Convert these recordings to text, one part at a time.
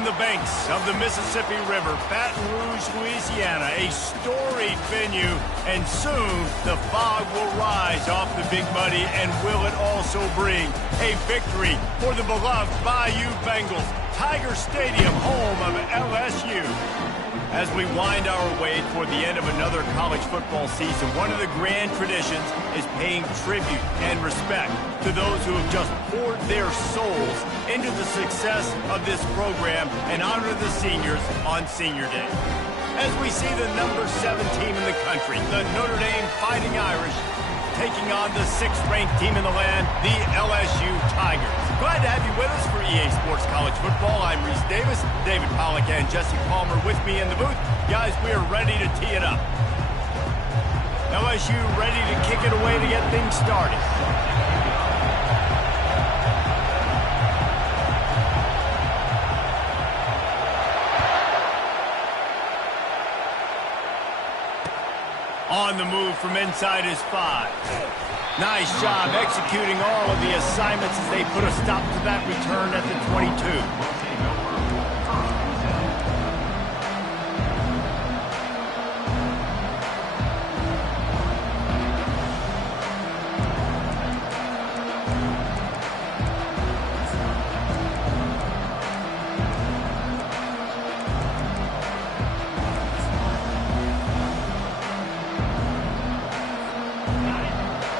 On the banks of the Mississippi River, Baton Rouge, Louisiana, a storied venue, and soon the fog will rise off the Big Muddy, and will it also bring a victory for the beloved Bayou Bengals, Tiger Stadium, home of LSU. As we wind our way toward the end of another college football season, one of the grand traditions is paying tribute and respect to those who have just poured their souls into the success of this program and honor the seniors on Senior Day. As we see the number 7 team in the country, the Notre Dame Fighting Irish, taking on the 6th-ranked team in the land, the LSU Tigers. Glad to have you with us for EA Sports College Football. I'm Reese Davis, David Pollack and Jesse Palmer with me in the booth. Guys, we are ready to tee it up. LSU ready to kick it away to get things started. On the move from inside his 5. Nice job executing all of the assignments as they put a stop to that return at the 22.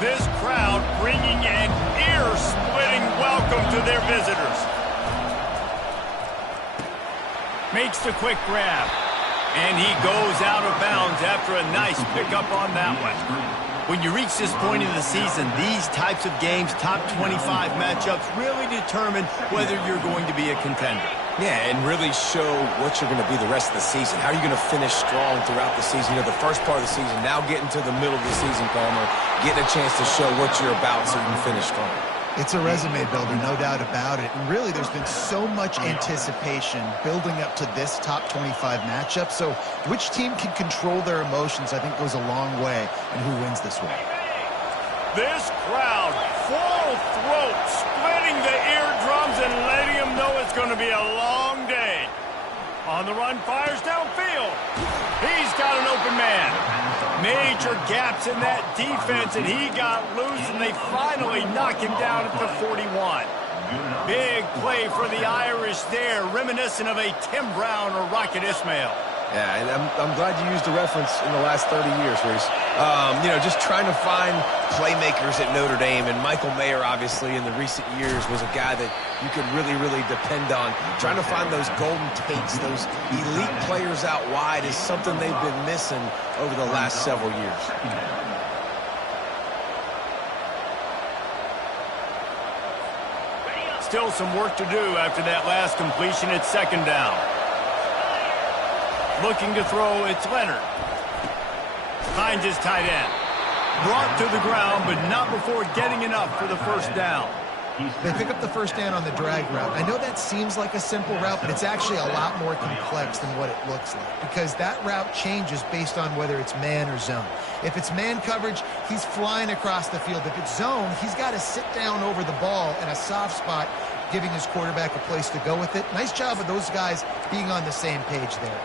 This crowd bringing an ear-splitting welcome to their visitors. Makes the quick grab. And he goes out of bounds after a nice pickup on that one. When you reach this point in the season, these types of games, top 25 matchups, really determine whether you're going to be a contender. Yeah, and really show what you're going to be the rest of the season. How are you going to finish strong throughout the season? You know, the first part of the season, now getting to the middle of the season, Palmer, getting a chance to show what you're about so you can finish strong. It's a resume builder, no doubt about it. And really, there's been so much anticipation building up to this top 25 matchup. So which team can control their emotions, I think, goes a long way in who wins this way. This crowd, full throat, splitting the eardrums and letting them know it's going to be a long day. On the run, fires downfield. He's got an open man. Major gaps in that defense, and he got loose, and they finally knock him down at the 41. Big play for the Irish there, reminiscent of a Tim Brown or Rocket Ismail. Yeah, and I'm glad you used the reference in the last 30 years, Reese. You know, just trying to find playmakers at Notre Dame, and Michael Mayer, obviously, in the recent years was a guy that you could really, really depend on. Trying to find those golden takes, those elite players out wide is something they've been missing over the last several years. Still some work to do after that last completion at 2nd down. Looking to throw, it's Leonard. Finds his tight end. Brought to the ground, but not before getting enough for the first down. They pick up the first down on the drag route. I know that seems like a simple route, but it's actually a lot more complex than what it looks like, because that route changes based on whether it's man or zone. If it's man coverage, he's flying across the field. If it's zone, he's got to sit down over the ball in a soft spot, giving his quarterback a place to go with it. Nice job of those guys being on the same page there.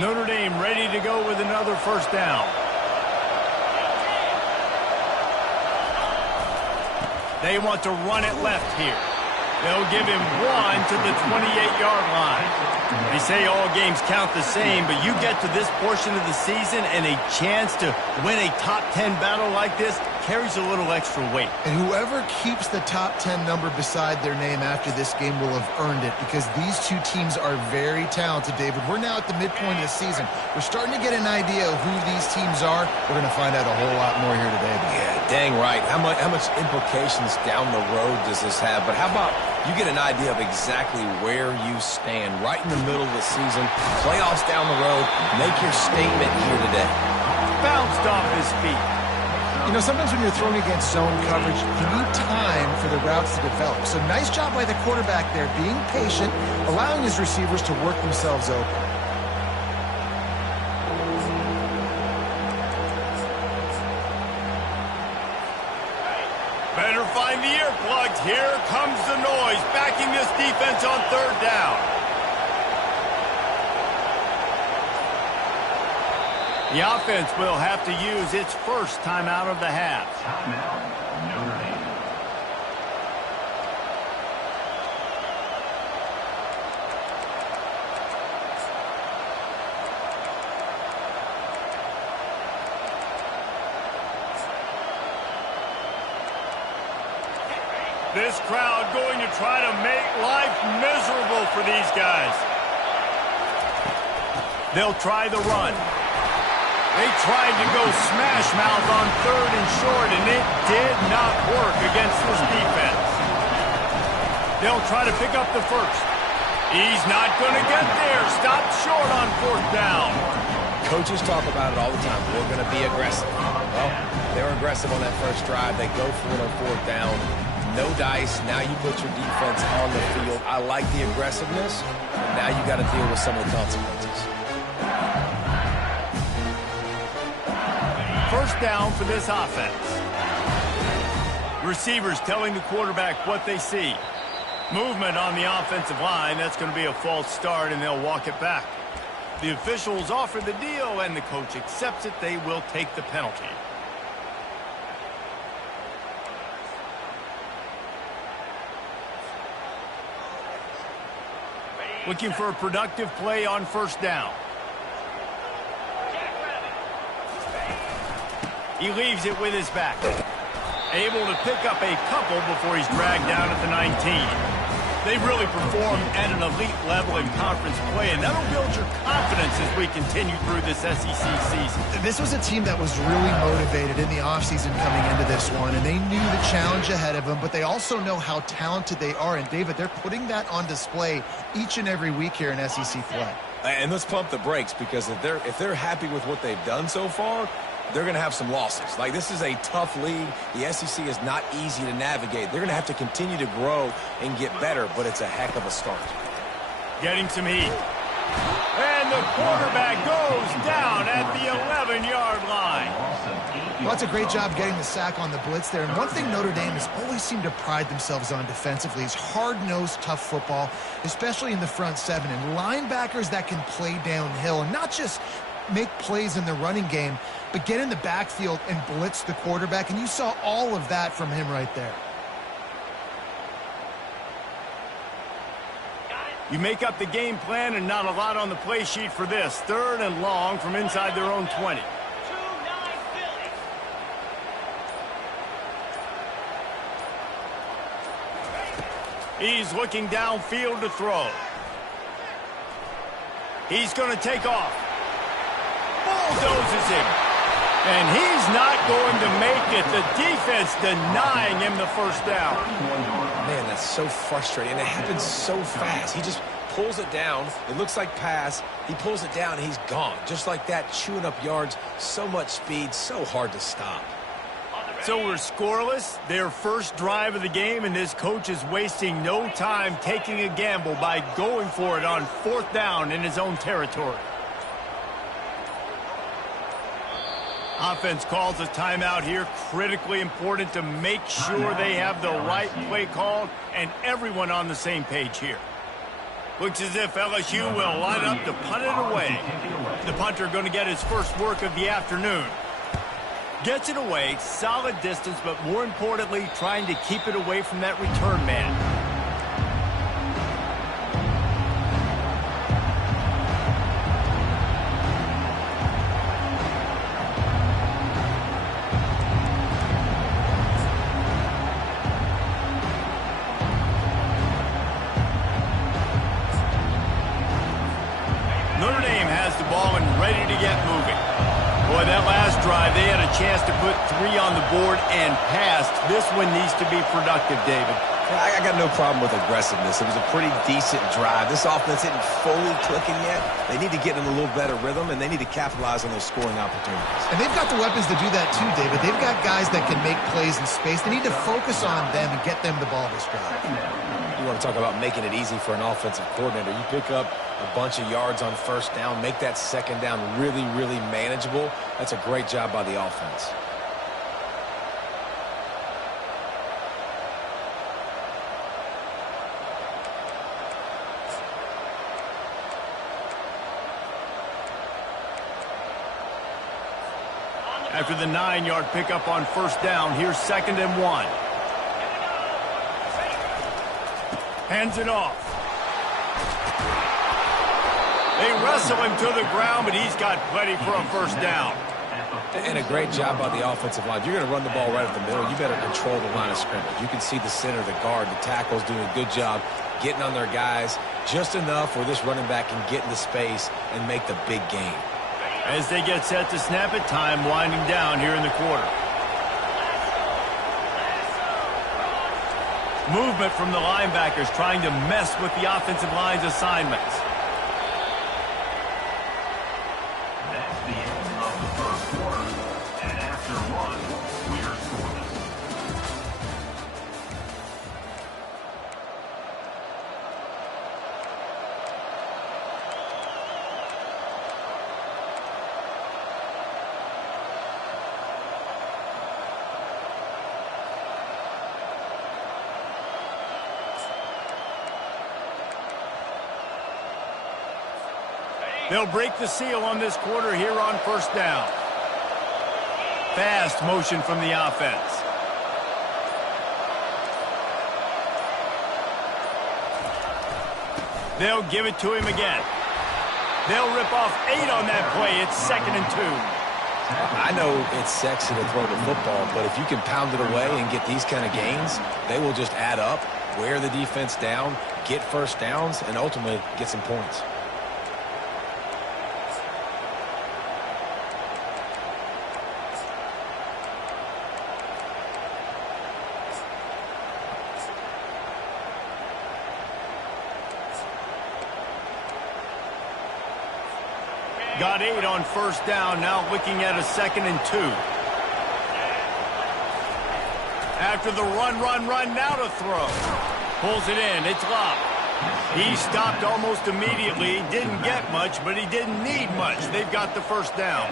Notre Dame ready to go with another first down. They want to run it left here. They'll give him 1 to the 28-yard line. They say all games count the same, but you get to this portion of the season and a chance to win a top 10 battle like this carries a little extra weight. And whoever keeps the top 10 number beside their name after this game will have earned it, because these two teams are very talented, David. We're now at the midpoint of the season. We're starting to get an idea of who these teams are. We're going to find out a whole lot more here today. Yeah, dang right. How much implications down the road does this have? But how about you get an idea of exactly where you stand right in the middle of the season, playoffs down the road, make your statement here today. Bounced off his feet. You know, sometimes when you're throwing against zone coverage, you need time for the routes to develop. So nice job by the quarterback there, being patient, allowing his receivers to work themselves open. Better find the earplugs. Here comes the noise, backing this defense on third down. The offense will have to use its first timeout of the half. Timeout, Notre Dame. This crowd going to try to make life miserable for these guys. They'll try the run. They tried to go smash mouth on third and short, and it did not work against this defense. They'll try to pick up the first. He's not going to get there. Stopped short on fourth down. Coaches talk about it all the time. We're going to be aggressive. Well, they were aggressive on that first drive. They go for it on fourth down. No dice. Now you put your defense on the field. I like the aggressiveness. But now you got to deal with some of the consequences. First down for this offense. Receivers telling the quarterback what they see. Movement on the offensive line. That's going to be a false start, and they'll walk it back. The officials offer the deal, and the coach accepts it. They will take the penalty. Looking for a productive play on first down. He leaves it with his back. Able to pick up a couple before he's dragged down at the 19. They've really performed at an elite level in conference play, and that'll build your confidence as we continue through this SEC season. This was a team that was really motivated in the offseason coming into this one, and they knew the challenge ahead of them, but they also know how talented they are. And, David, they're putting that on display each and every week here in SEC play. And let's pump the brakes, because if they're happy with what they've done so far, they're going to have some losses. Like, this is a tough league. The SEC is not easy to navigate. They're going to have to continue to grow and get better, but it's a heck of a start. Getting some heat. And the quarterback goes down at the 11-yard line. Well, that's a great job getting the sack on the blitz there. And one thing Notre Dame has always seemed to pride themselves on defensively is hard-nosed, tough football, especially in the front seven. And linebackers that can play downhill and not just make plays in the running game, but get in the backfield and blitz the quarterback. And you saw all of that from him right there. You make up the game plan and not a lot on the play sheet for this. Third and long from inside their own 20. He's looking downfield to throw. He's going to take off. Bulldozes him. And he's not going to make it. The defense denying him the first down. Man, that's so frustrating. And it happens so fast. He just pulls it down. It looks like pass. He pulls it down, and he's gone. Just like that, chewing up yards. So much speed, so hard to stop. So we're scoreless. Their first drive of the game, and this coach is wasting no time taking a gamble by going for it on fourth down in his own territory. Offense calls a timeout here. Critically important to make sure they have the right play called and everyone on the same page here. Looks as if LSU will line up to punt it away. The punter going to get his first work of the afternoon. Gets it away, solid distance, but more importantly, trying to keep it away from that return man. Notre Dame has the ball and ready to get moving. Boy, that last drive, they had a chance to put 3 on the board and passed. This one needs to be productive, David. I got no problem with aggressiveness. It was a pretty decent drive. This offense isn't fully clicking yet. They need to get in a little better rhythm, and they need to capitalize on those scoring opportunities. And they've got the weapons to do that too, David. They've got guys that can make plays in space. They need to focus on them and get them the ball this drive. You want to talk about making it easy for an offensive coordinator. You pick up a bunch of yards on first down, make that second down really, really manageable. That's a great job by the offense. After the 9-yard pickup on first down, here's 2nd and 1. Hands it off. They wrestle him to the ground, but he's got plenty for a first down. And a great job by the offensive line. If you're going to run the ball right up the middle, you better control the line of scrimmage. You can see the center, the guard, the tackles doing a good job getting on their guys just enough where this running back can get into space and make the big gain. As they get set to snap it, time winding down here in the quarter. Movement from the linebackers trying to mess with the offensive line's assignments. That's the end of the first quarter. And after one, we're scoreless. They'll break the seal on this quarter here on first down. Fast motion from the offense. They'll give it to him again. They'll rip off 8 on that play. It's 2nd and 2. I know it's sexy to throw the football, but if you can pound it away and get these kind of gains, they will just add up, wear the defense down, get first downs, and ultimately get some points. Got 8 on first down, now looking at a 2nd and 2. After the run, now to throw. Pulls it in, it's locked. He stopped almost immediately, didn't get much, but he didn't need much. They've got the first down.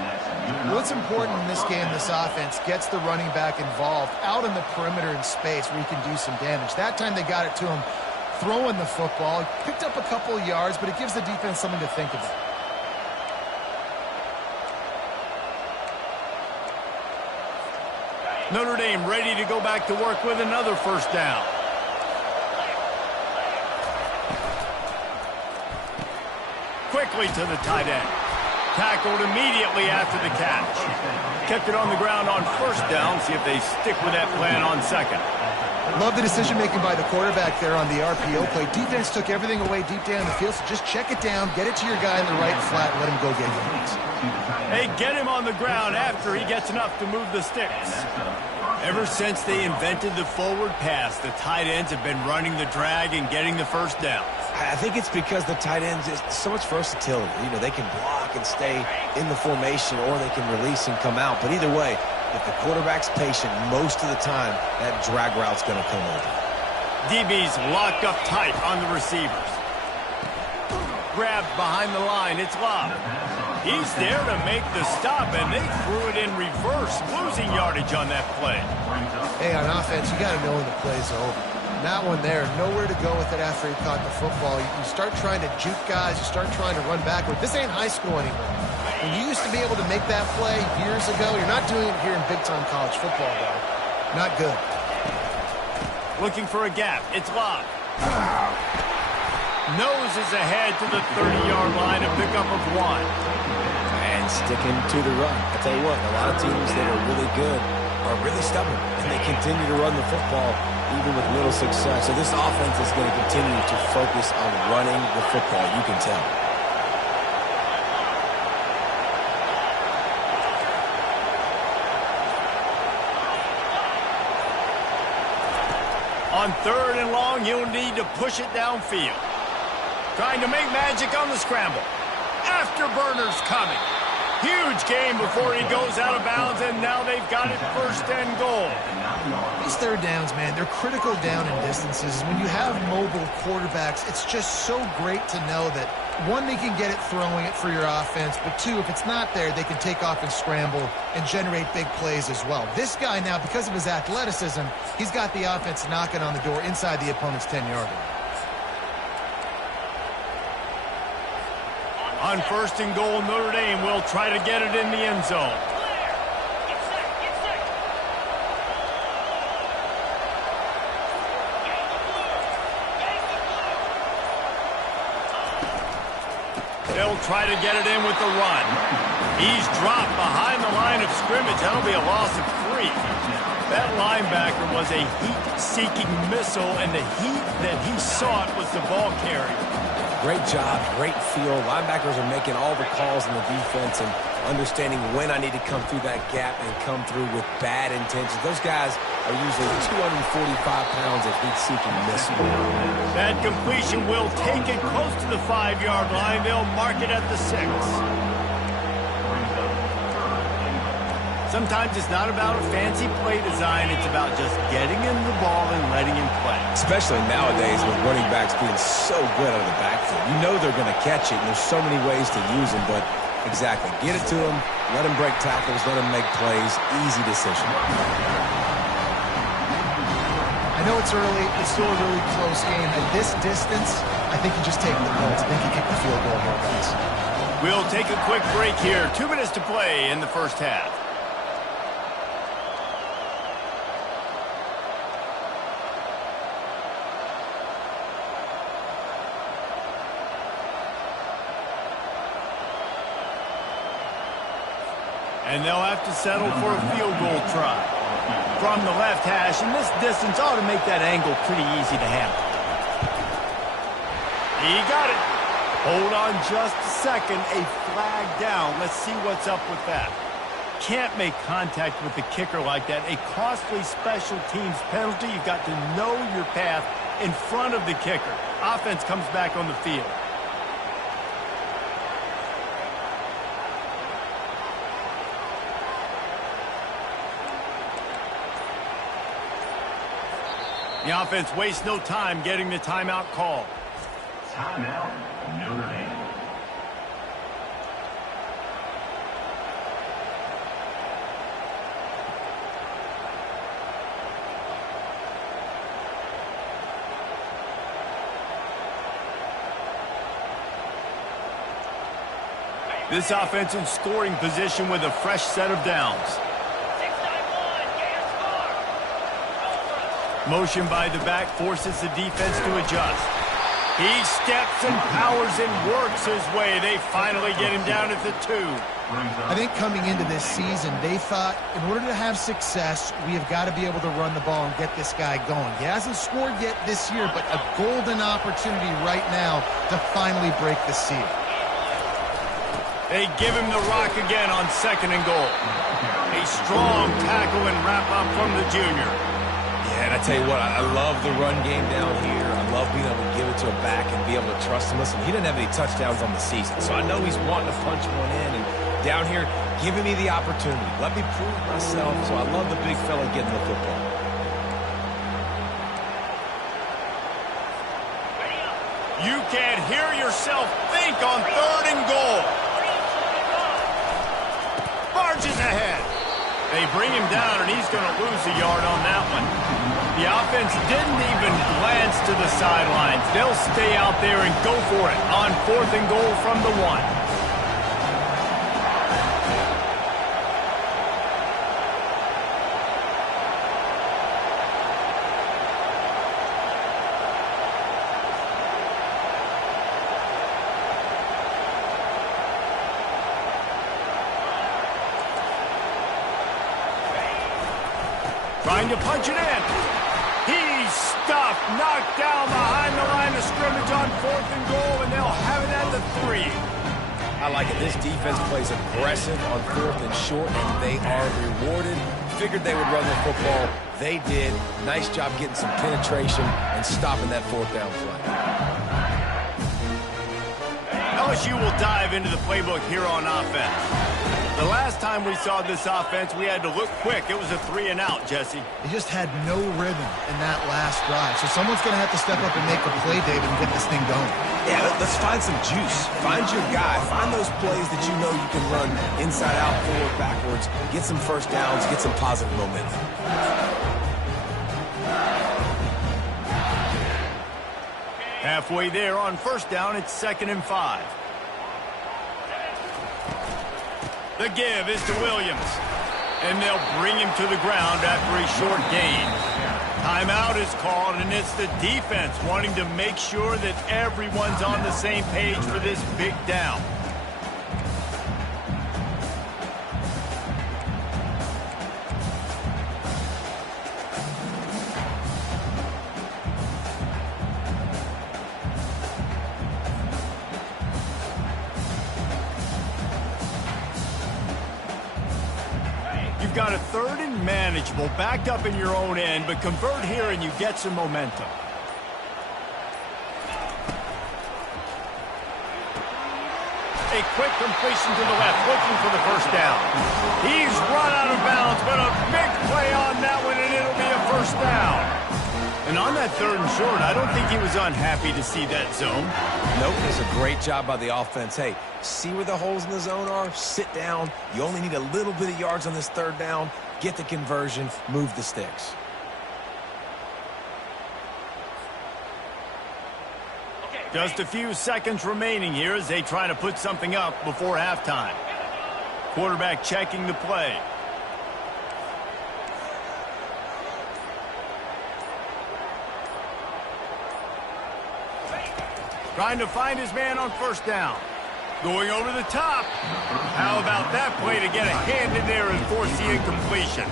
What's important in this game, this offense gets the running back involved out in the perimeter in space where he can do some damage. That time they got it to him throwing the football. Picked up a couple of yards, but it gives the defense something to think about. Notre Dame ready to go back to work with another first down. Quickly to the tight end. Tackled immediately after the catch. Kept it on the ground on first down. See if they stick with that plan on 2nd. Love the decision-making by the quarterback there on the RPO play. Defense took everything away deep down the field, so just check it down, get it to your guy in the right flat, and let him go get yards. They get him on the ground after he gets enough to move the sticks. Ever since they invented the forward pass, the tight ends have been running the drag and getting the first down. I think it's because the tight ends is so much versatility. You know, they can block and stay in the formation, or they can release and come out. But either way, if the quarterback's patient, most of the time, that drag route's going to come over. DB's locked up tight on the receivers. Grabbed behind the line. It's locked. He's there to make the stop, and they threw it in reverse, losing yardage on that play. Hey, on offense, you got to know when the play's over. And that one there, nowhere to go with it after he caught the football. You start trying to juke guys. You start trying to run backward. This ain't high school anymore. When you used to be able to make that play years ago, you're not doing it here in big-time college football, though. Not good. Looking for a gap. It's locked. Noses ahead to the 30-yard line, a pickup of 1. And sticking to the run. I tell you what, a lot of teams that are really good are really stubborn, and they continue to run the football even with little success. So this offense is going to continue to focus on running the football, you can tell. On 3rd and long, he'll need to push it downfield. Trying to make magic on the scramble. Afterburners coming. Huge gain before he goes out of bounds, and now they've got it 1st and goal. These third downs, man, they're critical down in distances. When you have mobile quarterbacks, it's just so great to know that, one, they can get it throwing it for your offense, but two, if it's not there, they can take off and scramble and generate big plays as well. This guy now, because of his athleticism, he's got the offense knocking on the door inside the opponent's 10-yard line. On 1st and goal, Notre Dame will try to get it in the end zone. They'll try to get it in with the run. He's dropped behind the line of scrimmage. That'll be a loss of 3. That linebacker was a heat-seeking missile, and the heat that he sought was the ball carrier. Great job, great feel. Linebackers are making all the calls in the defense and understanding when I need to come through that gap and come through with bad intentions. Those guys are usually 245 pounds of heat-seeking missile. That completion will take it close to the 5-yard line. They'll mark it at the 6. Sometimes it's not about a fancy play design. It's about just getting him the ball and letting him play. Especially nowadays with running backs being so good out of the backfield. You know they're going to catch it, and there's so many ways to use them, but exactly. Get it to him, let him break tackles, let him make plays. Easy decision. I know it's early. It's still a really close game. At this distance, I think you just take the points. I think you kick the field goal here, guys. We'll take a quick break here. 2 minutes to play in the first half. And they'll have to settle for a field goal try. From the left hash, and this distance ought to make that angle pretty easy to handle. He got it. Hold on just a second. A flag down. Let's see what's up with that. Can't make contact with the kicker like that. A costly special teams penalty. You've got to know your path in front of the kicker. Offense comes back on the field. The offense wastes no time getting the timeout call. Timeout, Notre Dame. This offense in scoring position with a fresh set of downs. Motion by the back forces the defense to adjust. He steps and powers and works his way. They finally get him down at the 2. I think coming into this season, they thought in order to have success, we have got to be able to run the ball and get this guy going. He hasn't scored yet this year, but a golden opportunity right now to finally break the seal. They give him the rock again on 2nd and goal. A strong tackle and wrap up from the junior. And I tell you what, I love the run game down here. I love being able to give it to a back and be able to trust him. Listen, he didn't have any touchdowns on the season, so I know he's wanting to punch one in. And down here, giving me the opportunity. Let me prove myself. So I love the big fella getting the football. You can't hear yourself think on 3rd and goal. Barges ahead. They bring him down, and he's going to lose a yard on that one. The offense didn't even glance to the sidelines. They'll stay out there and go for it on 4th and goal from the 1. Trying to punch it in. He's stuffed, knocked down behind the line of scrimmage on 4th and goal, and they'll have it at the 3. I like it. This defense plays aggressive on 4th and short, and they are rewarded. Figured they would run the football. They did. Nice job getting some penetration and stopping that 4th down play. LSU will dive into the playbook here on offense. The last time we saw this offense, we had to look quick. It was a 3-and-out, Jesse. They just had no rhythm in that last drive. So someone's going to have to step up and make a play, David, and get this thing going. Yeah, let's find some juice. Find your guy. Find those plays that you know you can run inside out, forward, backwards. Get some first downs. Get some positive momentum. Halfway there on 1st down, it's 2nd and 5. The give is to Williams. And they'll bring him to the ground after a short gain. Timeout is called, and it's the defense wanting to make sure that everyone's on the same page for this big down. You've got a third and manageable, backed up in your own end, but convert here and you get some momentum. A quick completion to the left, looking for the first down. He's run out of bounds, but a big play on that one, and it'll be a first down. And on that third and short, I don't think he was unhappy to see that zone. Nope, it's a great job by the offense. Hey, see where the holes in the zone are? Sit down. You only need a little bit of yards on this third down. Get the conversion. Move the sticks. Just a few seconds remaining here as they try to put something up before halftime. Quarterback checking the play. Trying to find his man on first down. Going over the top. How about that play to get a hand in there and force the incompletion?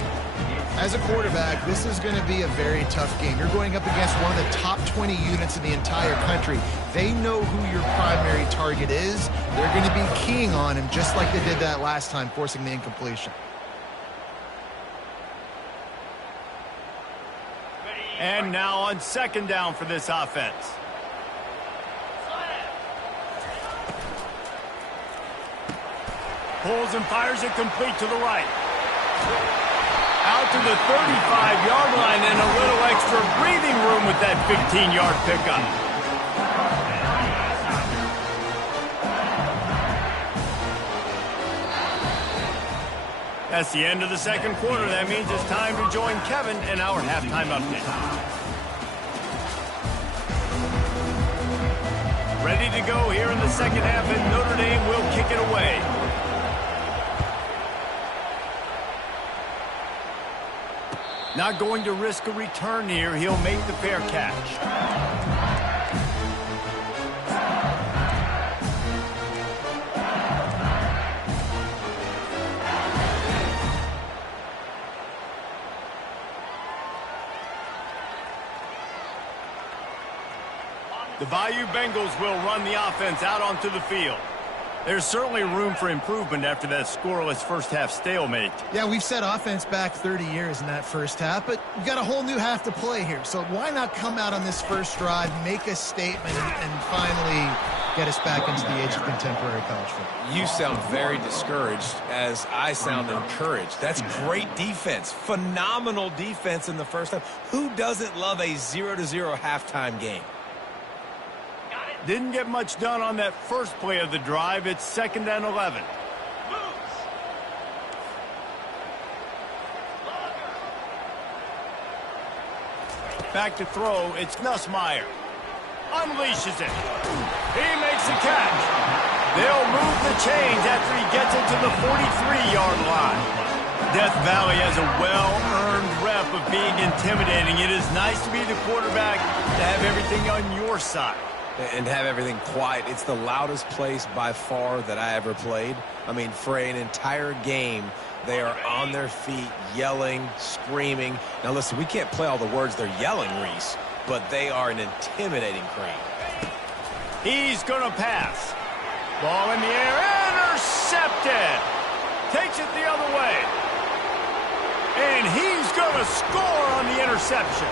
As a quarterback, this is going to be a very tough game. You're going up against one of the top 20 units in the entire country. They know who your primary target is. They're going to be keying on him just like they did that last time, forcing the incompletion. And now on second down for this offense. Pulls and fires it complete to the right. Out to the 35-yard line and a little extra breathing room with that 15-yard pickup. That's the end of the second quarter. That means it's time to join Kevin in our halftime update. Ready to go here in the second half, and Notre Dame will kick it away. Not going to risk a return here. He'll make the fair catch. The Bayou Bengals will run the offense out onto the field. There's certainly room for improvement after that scoreless first-half stalemate. Yeah, we've set offense back 30 years in that first half, but we've got a whole new half to play here. So why not come out on this first drive, make a statement, and finally get us back into the age of contemporary college football? You sound very discouraged as I sound encouraged. That's great defense. Phenomenal defense in the first half. Who doesn't love a 0-0 halftime game? Didn't get much done on that first play of the drive. It's 2nd and 11. Back to throw. It's Nussmeier. Unleashes it. He makes the catch. They'll move the chains after he gets it to the 43-yard line. Death Valley has a well-earned rep of being intimidating. It is nice to be the quarterback, to have everything on your side. And have everything quiet. It's the loudest place by far that I ever played. I mean, for an entire game, they are on their feet, yelling, screaming. Now, listen, we can't play all the words they're yelling, Reese, but they are an intimidating crowd. He's going to pass. Ball in the air, intercepted. Takes it the other way. And he's going to score on the interception.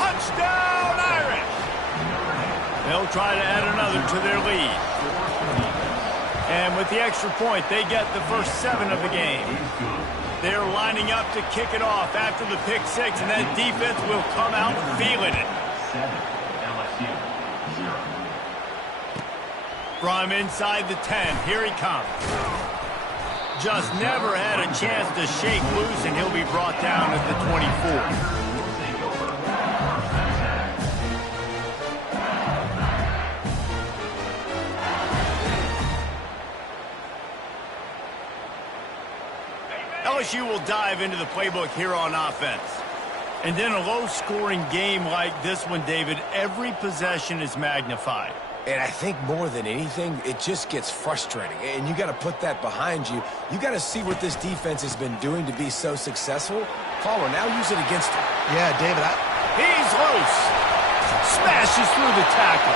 Touchdown, Irish. They'll try to add another to their lead. And with the extra point, they get the first 7 of the game. They're lining up to kick it off after the pick 6, and that defense will come out feeling it. 7, LSU, 0. From inside the 10, here he comes. Just never had a chance to shake loose, and he'll be brought down at the 24. LSU will dive into the playbook here on offense. And then a low-scoring game like this one, David, every possession is magnified. And I think more than anything, it just gets frustrating. And you got to put that behind you. You got to see what this defense has been doing to be so successful. Palmer, now use it against him. Yeah, David, He's loose. Smashes through the tackle.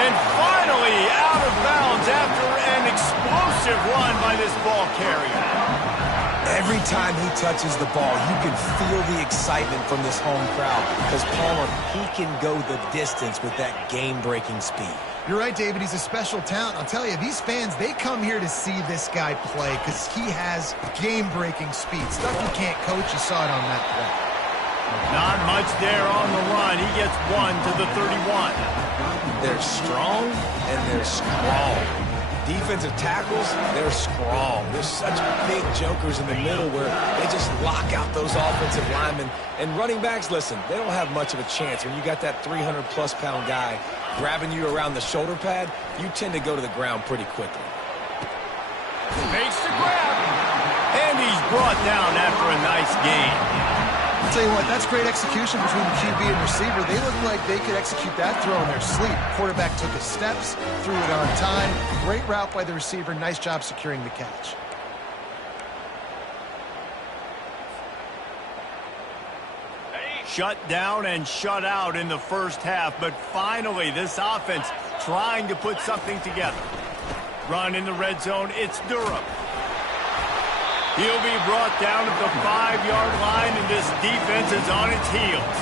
And finally out of bounds after an explosive run by this ball carrier. Every time he touches the ball, you can feel the excitement from this home crowd because Palmer, he can go the distance with that game-breaking speed. You're right, David. He's a special talent. I'll tell you, these fans, they come here to see this guy play because he has game-breaking speed. Stuff you can't coach. You saw it on that play. Not much there on the run. He gets 1 to the 31. They're strong and they're strong. Defensive tackles, they're strong. There's such big jokers in the middle where they just lock out those offensive linemen. And running backs, listen, they don't have much of a chance. When you got that 300-plus pound guy grabbing you around the shoulder pad, you tend to go to the ground pretty quickly. Makes the grab. And he's brought down after a nice gain. I'll tell you what, that's great execution between the QB and receiver. They looked like they could execute that throw in their sleep. Quarterback took his steps, threw it on time. Great route by the receiver. Nice job securing the catch. Shut down and shut out in the first half, but finally this offense trying to put something together. Run in the red zone, it's Durham. He'll be brought down at the 5-yard line, and this defense is on its heels.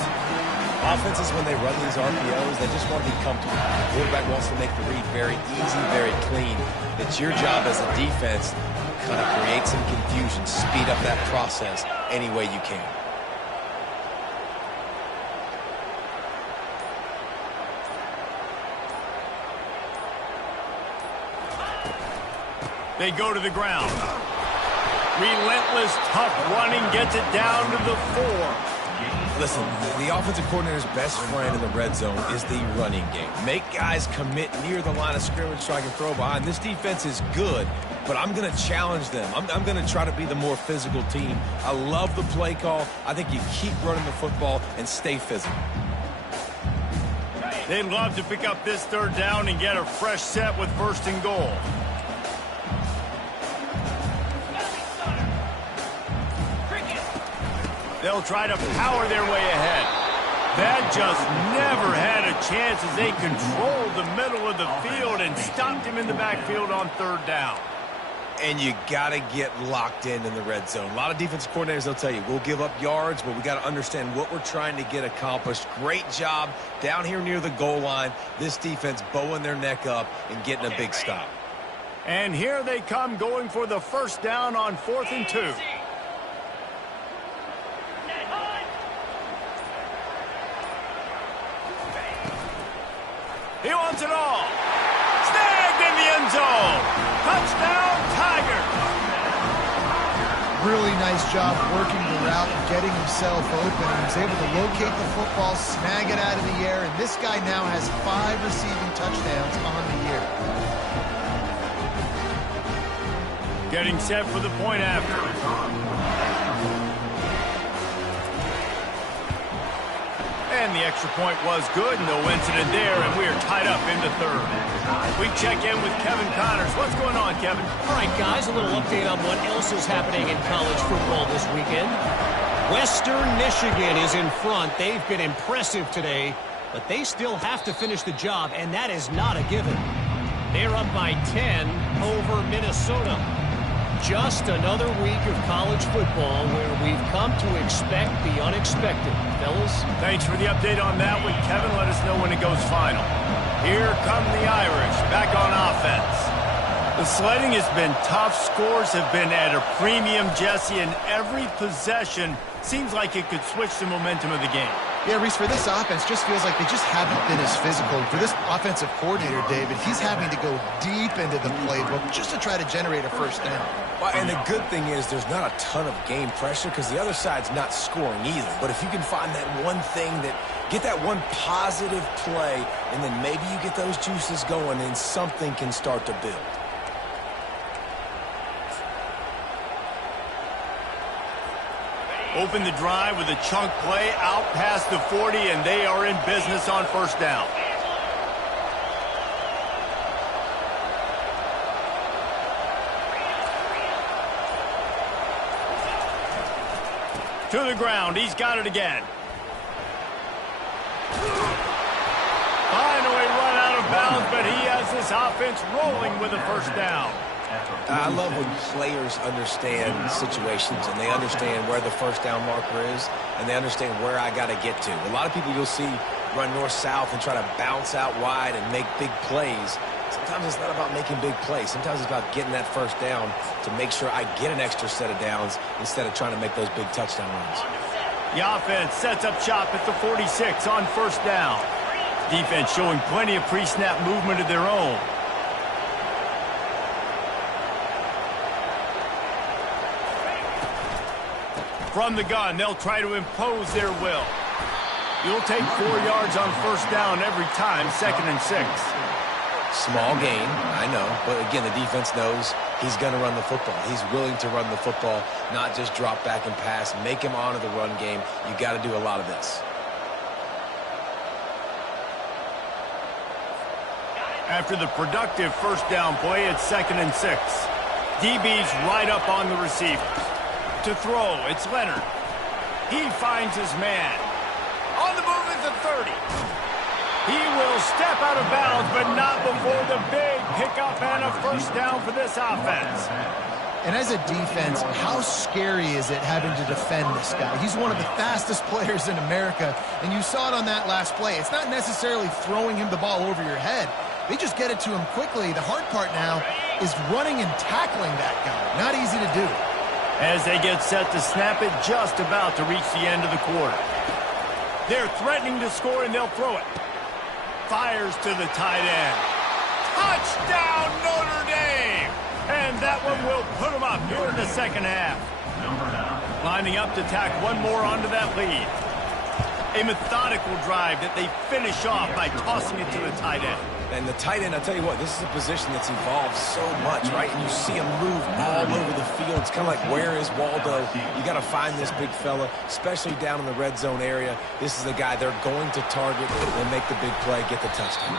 Offenses, when they run these RPOs, they just want to be comfortable. The quarterback wants to make the read very easy, very clean. It's your job as a defense to kind of create some confusion, speed up that process any way you can. They go to the ground. Relentless, tough running gets it down to the 4. Listen, the offensive coordinator's best friend in the red zone is the running game. Make guys commit near the line of scrimmage so I can throw behind. This defense is good, but I'm going to challenge them. I'm going to try to be the more physical team. I love the play call. I think you keep running the football and stay physical. They'd love to pick up this 3rd down and get a fresh set with 1st and goal. They'll try to power their way ahead. That just never had a chance as they controlled the middle of the field and stopped him in the backfield on 3rd down. And you got to get locked in the red zone. A lot of defensive coordinators, they'll tell you, we'll give up yards, but we got to understand what we're trying to get accomplished. Great job down here near the goal line. This defense bowing their neck up and getting a big stop. And here they come going for the 1st down on 4th and 2. He wants it all. Snagged in the end zone. Touchdown, Tigers. Really nice job working the route and getting himself open. He was able to locate the football, snag it out of the air, and this guy now has 5 receiving touchdowns on the year. Getting set for the point after. And the extra point was good, no incident there, and we are tied up in the 3rd. We check in with Kevin Connors. What's going on, Kevin? All right, guys, a little update on what else is happening in college football this weekend. Western Michigan is in front. They've been impressive today, but they still have to finish the job, and that is not a given. They're up by 10 over Minnesota. Just another week of college football where we've come to expect the unexpected. Fellas? Thanks for the update on that one, Kevin. Let us know when it goes final. Here come the Irish, back on offense. The sledding has been tough. Scores have been at a premium, Jesse, and every possession seems like it could switch the momentum of the game. Yeah, Reese, for this offense, just feels like they just haven't been as physical. For this offensive coordinator, David, he's having to go deep into the playbook just to try to generate a 1st down. Well, and the good thing is there's not a ton of game pressure because the other side's not scoring either. But if you can find that one thing get that one positive play, and then maybe you get those juices going and something can start to build. Open the drive with a chunk play out past the 40, and they are in business on first down. To the ground. He's got it again. Finally run out of bounds, but he has this offense rolling with a first down. I love when players understand situations and they understand where the first down marker is and they understand where I got to get to. A lot of people you'll see run north-south and try to bounce out wide and make big plays. Sometimes it's not about making big plays. Sometimes it's about getting that first down to make sure I get an extra set of downs instead of trying to make those big touchdown runs. The offense sets up shop at the 46 on first down. Defense showing plenty of pre-snap movement of their own. From the gun, they'll try to impose their will. You'll take 4 yards on first down every time, 2nd and 6. Small gain, I know, but again, the defense knows he's going to run the football. He's willing to run the football, not just drop back and pass, make him honor the run game. You got to do a lot of this. After the productive first down play, it's 2nd and 6. DB's right up on the receivers. To throw, it's Leonard. He finds his man. On the move at the 30. He will step out of bounds, but not before the big pickup and a first down for this offense. And as a defense, how scary is it having to defend this guy? He's one of the fastest players in America, and you saw it on that last play. It's not necessarily throwing him the ball over your head. They just get it to him quickly. The hard part now is running and tackling that guy. Not easy to do. As they get set to snap it, just about to reach the end of the quarter. They're threatening to score, and they'll throw it. Fires to the tight end. Touchdown, Notre Dame! And that one will put them up here in the second half. Lining up to tack one more onto that lead. A methodical drive that they finish off by tossing it to the tight end. And the tight end, I'll tell you what, this is a position that's evolved so much, right? And you see him move all over the field. It's kind of like, where is Waldo? You got to find this big fella, especially down in the red zone area. This is the guy they're going to target and make the big play, get the touchdown.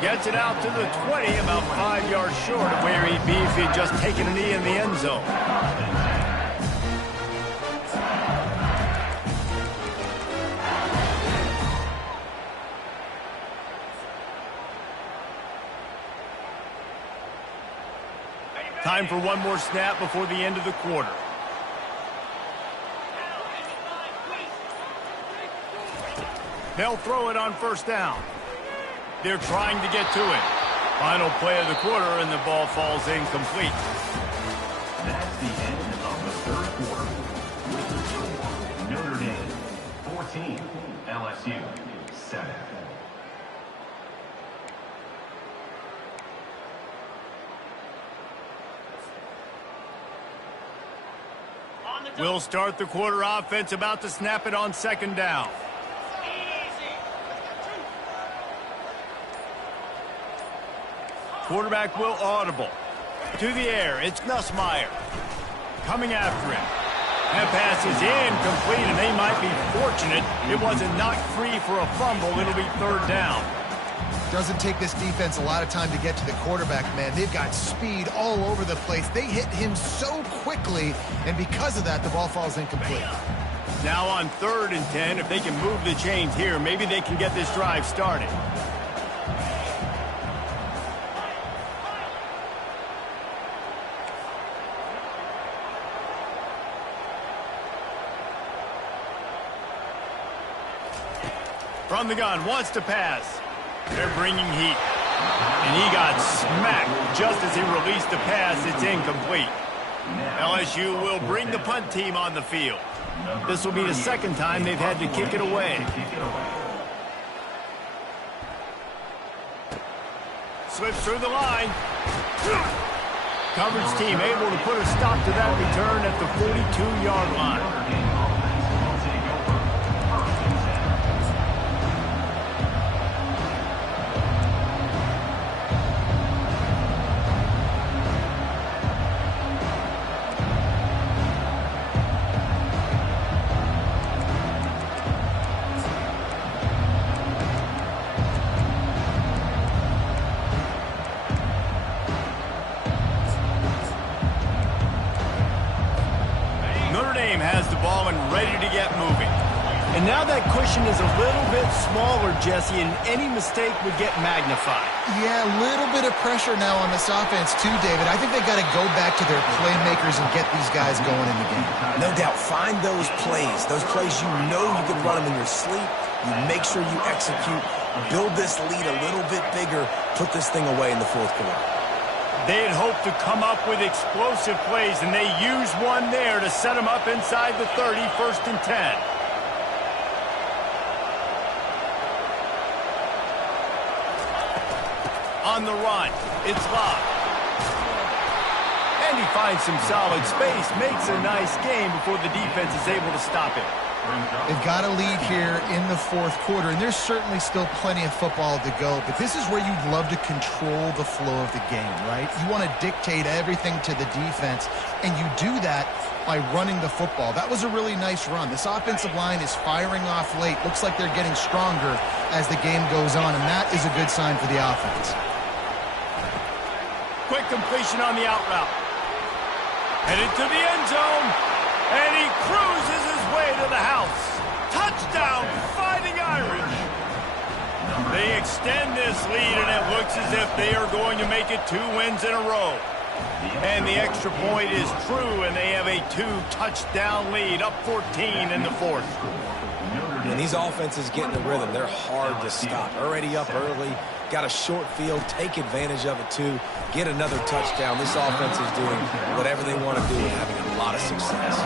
Gets it out to the 20, about 5 yards short of where he'd be if he'd just taken a knee in the end zone. Time for one more snap before the end of the quarter. They'll throw it on first down. They're trying to get to it. Final play of the quarter, and the ball falls incomplete. That's the end of the third quarter. With the score, Notre Dame 14, LSU 7. We'll start the quarter. Offense about to snap it on second down. Quarterback will audible. To the air, it's Nussmeier. Coming after him. That pass is incomplete, and they might be fortunate it wasn't knocked free for a fumble. It'll be third down. Doesn't take this defense a lot of time to get to the quarterback, man. They've got speed all over the place. They hit him so quickly, and because of that, the ball falls incomplete. Now on 3rd and 10, if they can move the chains here, maybe they can get this drive started. From the gun, wants to pass. They're bringing heat. And he got smacked just as he released the pass. It's incomplete. LSU will bring the punt team on the field. This will be the second time they've had to kick it away. Slips through the line. Coverage team able to put a stop to that return at the 42-yard line. game has the ball and ready to get moving. And now that cushion is a little bit smaller, Jesse, and any mistake would get magnified. Yeah, a little bit of pressure now on this offense too, David. I think they got to go back to their playmakers and get these guys going in the game. No doubt. Find those plays you know you can run them in your sleep. You make sure you execute, build this lead a little bit bigger, put this thing away in the fourth quarter. They had hoped to come up with explosive plays, and they used one there to set them up inside the 30, 1st and 10. On the run, it's Locke. And he finds some solid space, makes a nice game before the defense is able to stop him. They've got a lead here in the fourth quarter, and there's certainly still plenty of football to go, but this is where you'd love to control the flow of the game, right? You want to dictate everything to the defense, and you do that by running the football. That was a really nice run. This offensive line is firing off late. Looks like they're getting stronger as the game goes on, and that is a good sign for the offense. Quick completion on the out route. Headed to the end zone, and he cruises his way to the house. Touchdown, Fighting Irish. They extend this lead, and it looks as if they are going to make it 2 wins in a row. And the extra point is true, and they have a 2-touchdown lead, up 14 in the fourth. When these offenses get in the rhythm, they're hard to stop. Already up early, got a short field, take advantage of it too, get another touchdown. This offense is doing whatever they want to do and having a lot of success.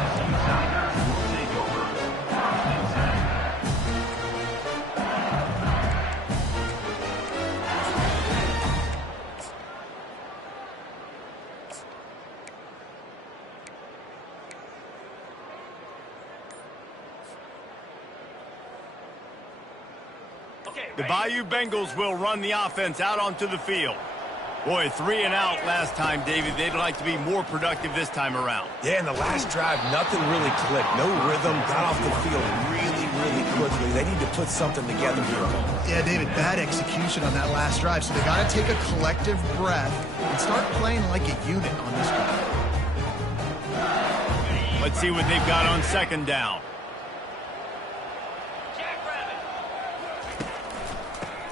The Bayou Bengals will run the offense out onto the field. Boy, 3 and out last time, David. They'd like to be more productive this time around. Yeah, in the last drive, nothing really clicked. No rhythm, got off the field really quickly. They need to put something together here. Yeah, David, bad execution on that last drive. So they got to take a collective breath and start playing like a unit on this drive. Let's see what they've got on 2nd down.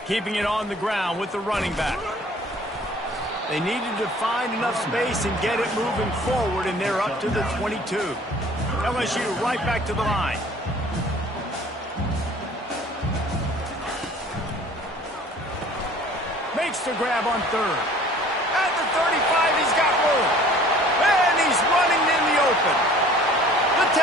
Keeping it on the ground with the running back. They needed to find enough space and get it moving forward, and they're up to the 22. LSU right back to the line. Makes the grab on 3rd. At the 35, he's got room. And he's running in the open. The 10.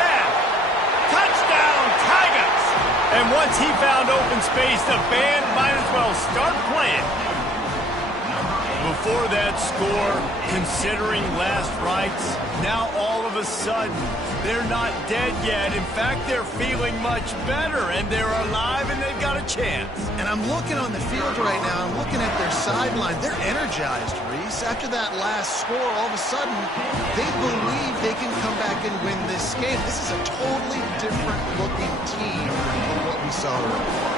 Touchdown, Tigers! And once he found open space, the band might as well start playing. Before that score, considering last rites, now all of a sudden, they're not dead yet. In fact, they're feeling much better, and they're alive, and they've got a chance. And I'm looking on the field right now. I'm looking at their sideline. They're energized, Reese. After that last score, all of a sudden, they believe they can come back and win this game. This is a totally different-looking team than what we saw earlier.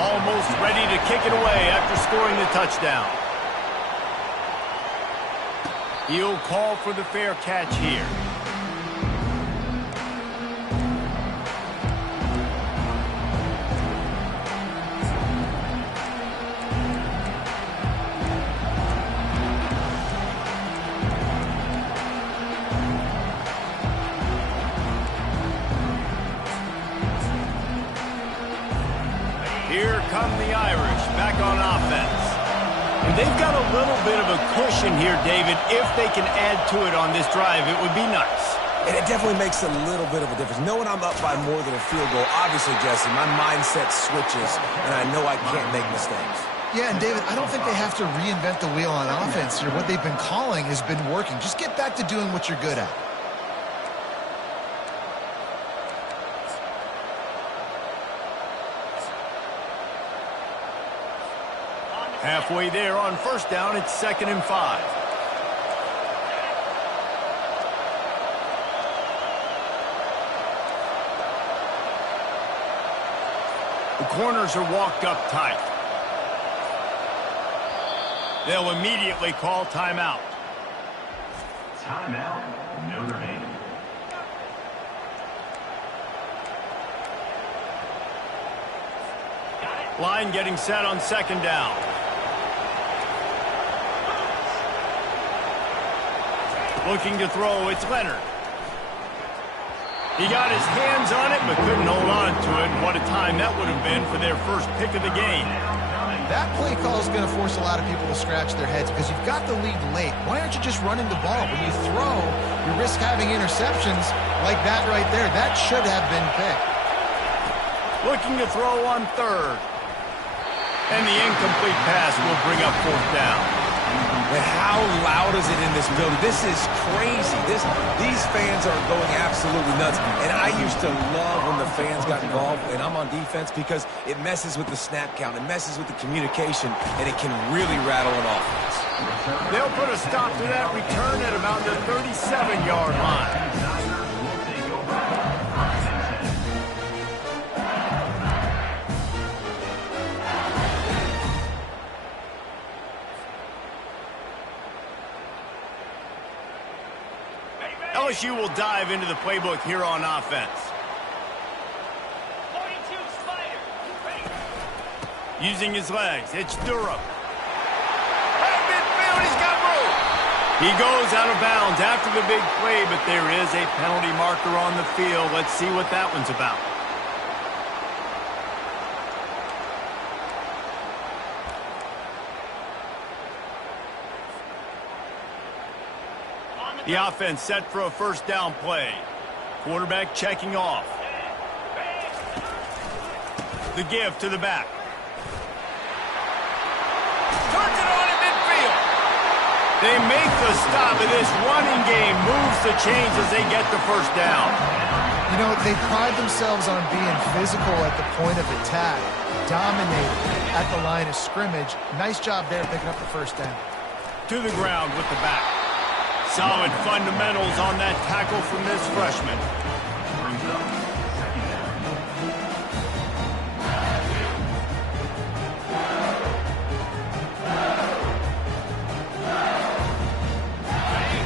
Almost ready to kick it away after scoring the touchdown. He'll call for the fair catch here. Here come the Irish back on offense. And they've got a little bit of a cushion here, David. If they can add to it on this drive, it would be nice. And it definitely makes a little bit of a difference. Knowing I'm up by more than a field goal, obviously, Jesse, my mindset switches, and I know I can't make mistakes. Yeah, and David, I don't think they have to reinvent the wheel on offense here. What they've been calling has been working. Just get back to doing what you're good at. Halfway there on 1st down, it's 2nd and 5. The corners are walked up tight. They'll immediately call timeout. Timeout, Notre Dame. Line getting set on second down. Looking to throw, it's Leonard. He got his hands on it, but couldn't hold on to it. And what a time that would have been for their first pick of the game. That play call is going to force a lot of people to scratch their heads because you've got the lead late. Why aren't you just running the ball? When you throw, you risk having interceptions like that right there. That should have been picked. Looking to throw on third. And the incomplete pass will bring up fourth down. And how loud is it in this building? This is crazy. These fans are going absolutely nuts. And I used to love when the fans got involved, and I'm on defense, because it messes with the snap count, it messes with the communication, and it can really rattle an offense. They'll put a stop to that return at about the 37-yard line. LSU will dive into the playbook here on offense. 42 Spider. Ready. Using his legs, it's Durham. Hey, midfield, he's got room. He goes out of bounds after the big play, but there is a penalty marker on the field. Let's see what that one's about. The offense set for a first down play. Quarterback checking off. The give to the back. Turns it on in midfield. They make the stop, and this running game moves the chains as they get the first down. You know, they pride themselves on being physical at the point of attack, dominating at the line of scrimmage. Nice job there picking up the first down. To the ground with the back. Solid fundamentals on that tackle from this freshman. Brings up second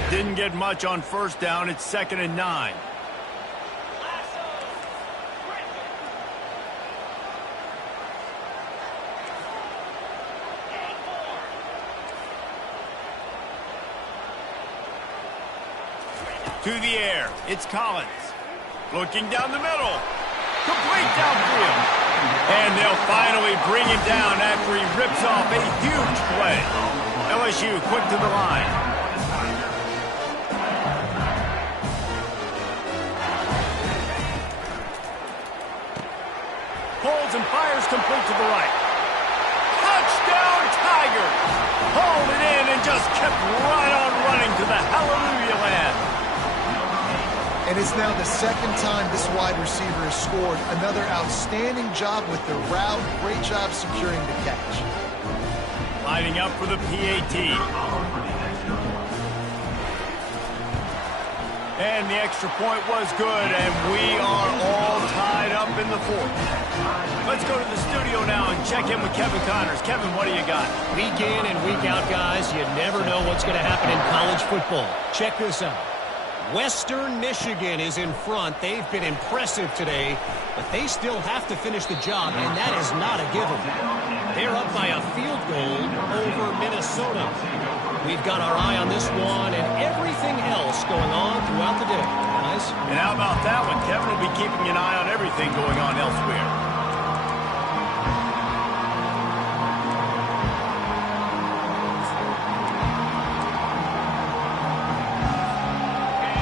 down. Didn't get much on first down. It's 2nd and 9. To the air, it's Collins. Looking down the middle. Complete downfield. And they'll finally bring him down after he rips off a huge play. LSU quick to the line. Pulls and fires complete to the right. Touchdown Tigers! Hauled it in and just kept right on running to the hallelujah land. And it's now the second time this wide receiver has scored. Another outstanding job with the route. Great job securing the catch. Lining up for the PAT. And the extra point was good, and we are all tied up in the fourth. Let's go to the studio now and check in with Kevin Connors. Kevin, what do you got? Week in and week out, guys, you never know what's going to happen in college football. Check this out. Western Michigan is in front. They've been impressive today, but they still have to finish the job, and that is not a given. They're up by a field goal over Minnesota. We've got our eye on this one and everything else going on throughout the day, guys. And how about that one? Kevin will be keeping an eye on everything going on elsewhere.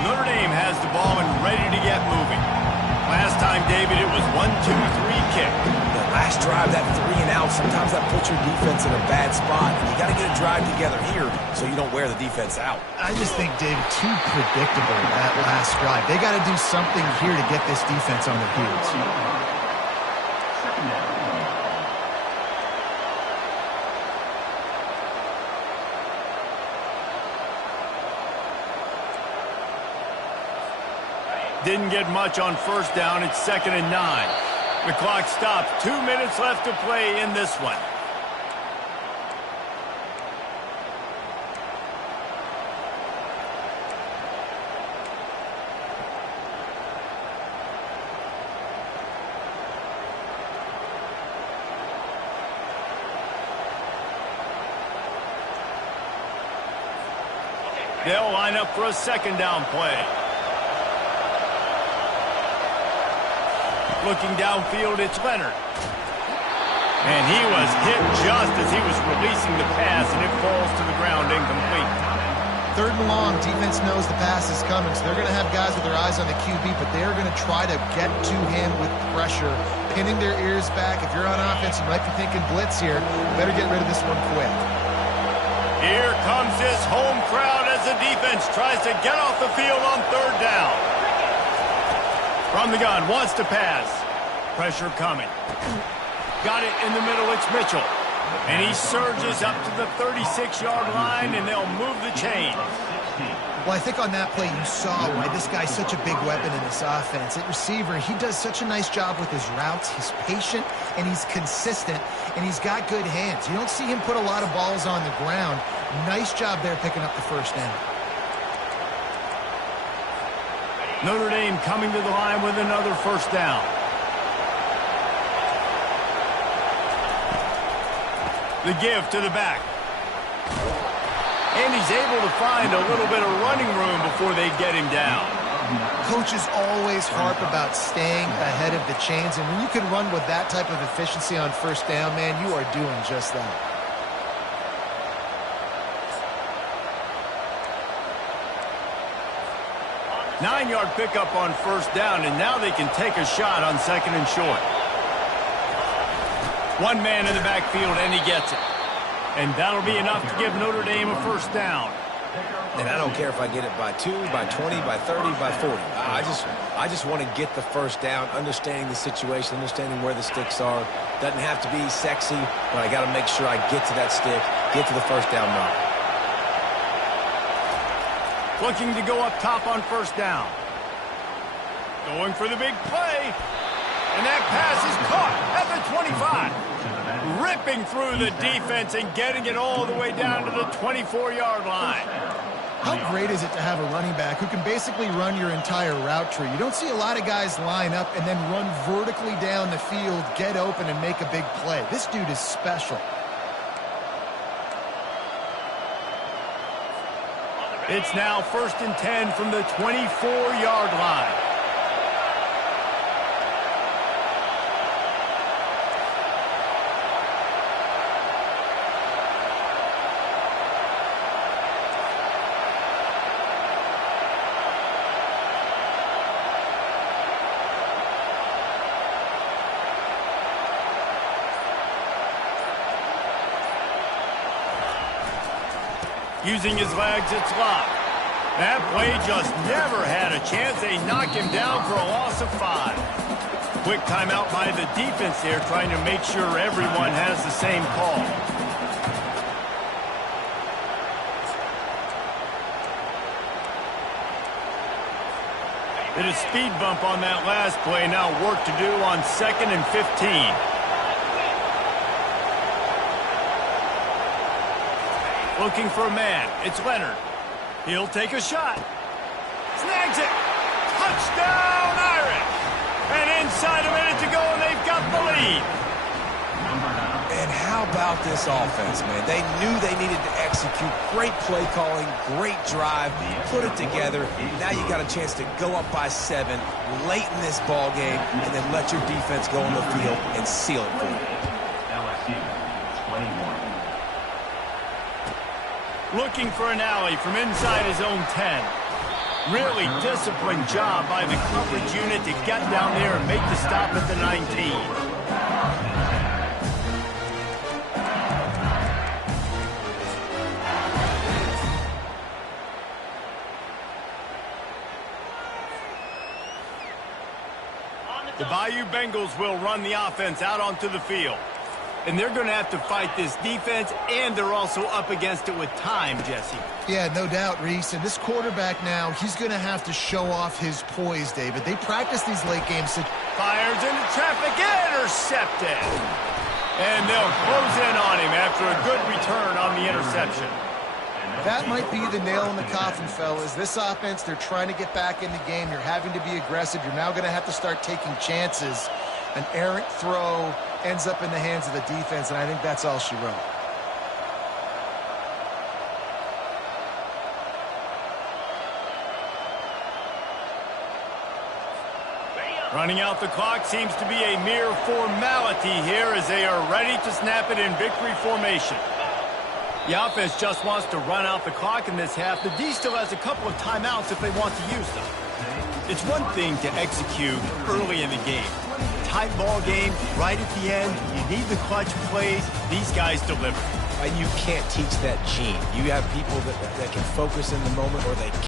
Notre Dame has the ball and ready to get moving. Last time, David, it was 1-2-3 kick. The last drive, that 3 and out, sometimes that puts your defense in a bad spot. You got to get a drive together here so you don't wear the defense out. I just think, David, too predictable that last drive. They got to do something here to get this defense on their heels. Second down. Didn't get much on first down. It's 2nd and 9. The clock stops. 2 minutes left to play in this one. They'll line up for a second down play. Looking downfield, it's Leonard. And he was hit just as he was releasing the pass, and it falls to the ground incomplete. 3rd and long, defense knows the pass is coming, so they're going to have guys with their eyes on the QB, but they're going to try to get to him with pressure, pinning their ears back. If you're on offense, you might be thinking blitz here. You better get rid of this one quick. Here comes his home crowd as the defense tries to get off the field on 3rd down. From the gun, wants to pass. Pressure coming. Got it in the middle, it's Mitchell. And he surges up to the 36-yard line, and they'll move the chain. Well, I think on that play you saw why this guy's such a big weapon in this offense. At receiver, he does such a nice job with his routes. He's patient, and he's consistent, and he's got good hands. You don't see him put a lot of balls on the ground. Nice job there picking up the 1st down. Notre Dame coming to the line with another 1st down. The give to the back. And he's able to find a little bit of running room before they get him down. Coaches always harp about staying ahead of the chains, and when you can run with that type of efficiency on 1st down, man, you are doing just that. Nine-yard pickup on 1st down, and now they can take a shot on 2nd and short. One man in the backfield, and he gets it. And that'll be enough to give Notre Dame a 1st down. And I don't care if I get it by 2, by 20, by 30, by 40. I just want to get the 1st down, understanding the situation, understanding where the sticks are. Doesn't have to be sexy, but I got to make sure I get to that stick, get to the 1st down mark. Looking to go up top on 1st down. Going for the big play. And that pass is caught at the 25. Ripping through the defense and getting it all the way down to the 24-yard line. How great is it to have a running back who can basically run your entire route tree? You don't see a lot of guys line up and then run vertically down the field, get open, and make a big play. This dude is special. It's now 1st and 10 from the 24-yard line. Using his legs, it's locked. That play just never had a chance. They knock him down for a loss of 5. Quick timeout by the defense there, trying to make sure everyone has the same call. Did a speed bump on that last play. Now work to do on 2nd and 15. Looking for a man. It's Leonard. He'll take a shot. Snags it. Touchdown, Irish. And inside a minute to go, and they've got the lead. And how about this offense, man? They knew they needed to execute. Great play calling, great drive, put it together. Now you got a chance to go up by 7 late in this ball game, and then let your defense go on the field and seal it for you. LSU 21. Looking for an alley from inside his own 10. Really disciplined job by the coverage unit to get down there and make the stop at the 19. The Bayou Bengals will run the offense out onto the field. And they're going to have to fight this defense, and they're also up against it with time, Jesse. Yeah, no doubt, Reese. And this quarterback now, he's going to have to show off his poise, David. They practice these late games. Fires into traffic, intercepted. And they'll close in on him after a good return on the interception. That might be the nail in the coffin, fellas. This offense, they're trying to get back in the game. You're having to be aggressive. You're now going to have to start taking chances. An errant throw ends up in the hands of the defense, and I think that's all she wrote. Running out the clock seems to be a mere formality here as they are ready to snap it in victory formation. The offense just wants to run out the clock in this half. The D still has a couple of timeouts if they want to use them. It's one thing to execute early in the game. Tight ball game, right at the end. You need the clutch plays. These guys deliver. And you can't teach that gene. You have people that can focus in the moment or they